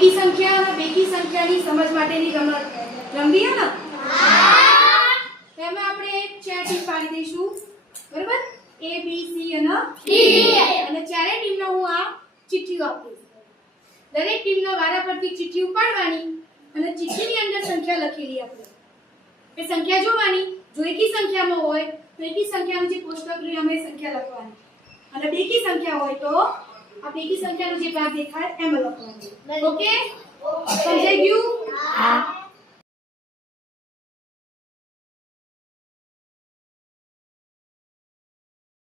એકી સંખ્યા અને બેકી સંખ્યાની સમજ માટેની રમત રમવી હે ને? તેમાં આપણે એક ચાર ટીમ પાડી દઈશું, બરાબર? A B C અને D, અને ચારે ટીમનો હું આ ચિઠ્ઠીઓ આપીશ. દરેક ટીમનો વારા પરથી ચિઠ્ઠી ઉપાડવાની અને ચિઠ્ઠીની અંદર સંખ્યા લખેલી આપણે એ સંખ્યા જોવાની. જો એકી સંખ્યામાં હોય તો એકી સંખ્યાનું જે કોષ્ટક રહ્યું અમે સંખ્યા લખવાની, અને બેકી સંખ્યા હોય તો આ બેકી સંખ્યાનો જે ભાગ દેખાય એમાં લખવાનું. ઓકે, સમજાઈ ગયું? હા.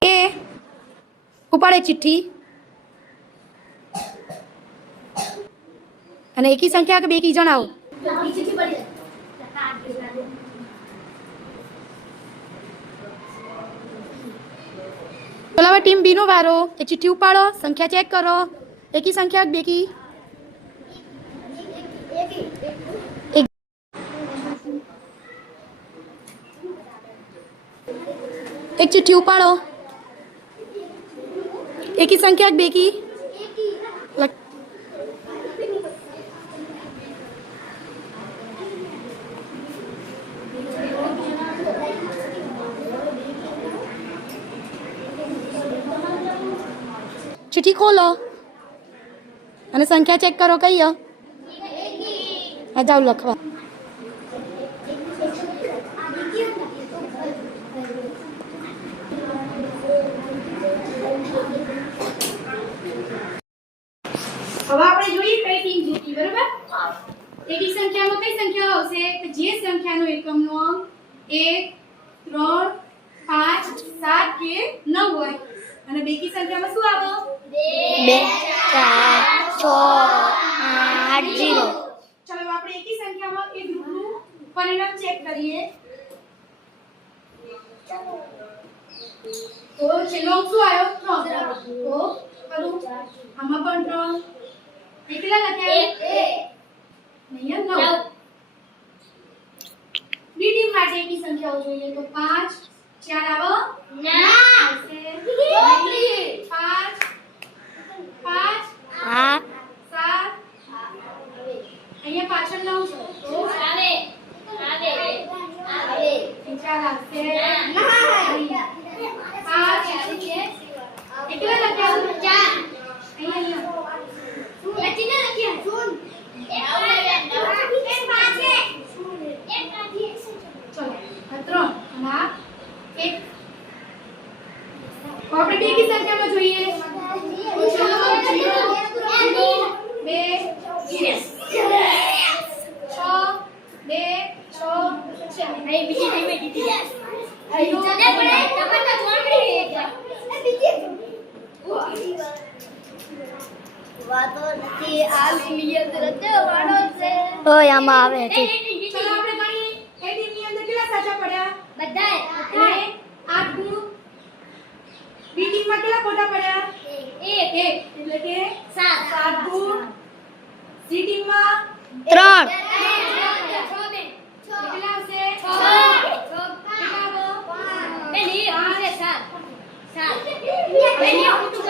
એ ઉપાડે ચિઠ્ઠી, અને એકી સંખ્યા કે બેકી જણાવો. ચલો હવે ટીમ બી નો વારો. એ ચિઠ્ઠી ઉપાડો, સંખ્યા ચેક કરો. એકી સંખ્યા બેકી? એક ચિઠ્ઠી ઉપાડો. એકી સંખ્યા બેકી? ચિઠ્ઠી ખોલો અને સંખ્યા ચેક કરો. કઈ જાવ લખવા. હવે આપણે જોઈએ કઈ ટીમ જીતી, બરાબર? એકી સંખ્યામાં કઈ સંખ્યા આવશે? કે જે સંખ્યાનો એકમનો અંક 1 3 5 7 કે 9 હોય, અને બેકી સંખ્યામાં શું આવે? 2 4 6 8 0. ચલો આપણે એકી સંખ્યામાં એ ગ્રુપનું પરિણામ ચેક કરીએ. તો છેલ્લો શું આવ્યો? 3. તો કરું આમાં પણ 3. કેટલા લખ્યા? 1 9. બી ટીમ માટે એકી સંખ્યાઓ જોઈએ તો 5 4 આવે 5 7 અહીંયા પાછળ 9 છે તો આવે 4 આવશે 5 કેટલા લખ્યા? 4. આપણે બેકી સંખ્યામાં જોઈએ તો ચલો 0 2 બીજી ટીમે જીતી જાય. વાતો નથી આવી નિયત રતે વાળો છે. ઓય આમાં આવે છે. ચલો આપણે ગણીએ. એ ટીમની અંદર કેટલા સાચા પડ્યા? બધાય. અને 8 ગુણ. બી ટીમમાં કેટલા ખોટા પડ્યા? 1 એટલે કે 7 ગુણ. સી ટીમમાં 3 કેટલા આવશે? 6 કેટલા આવે? 7 7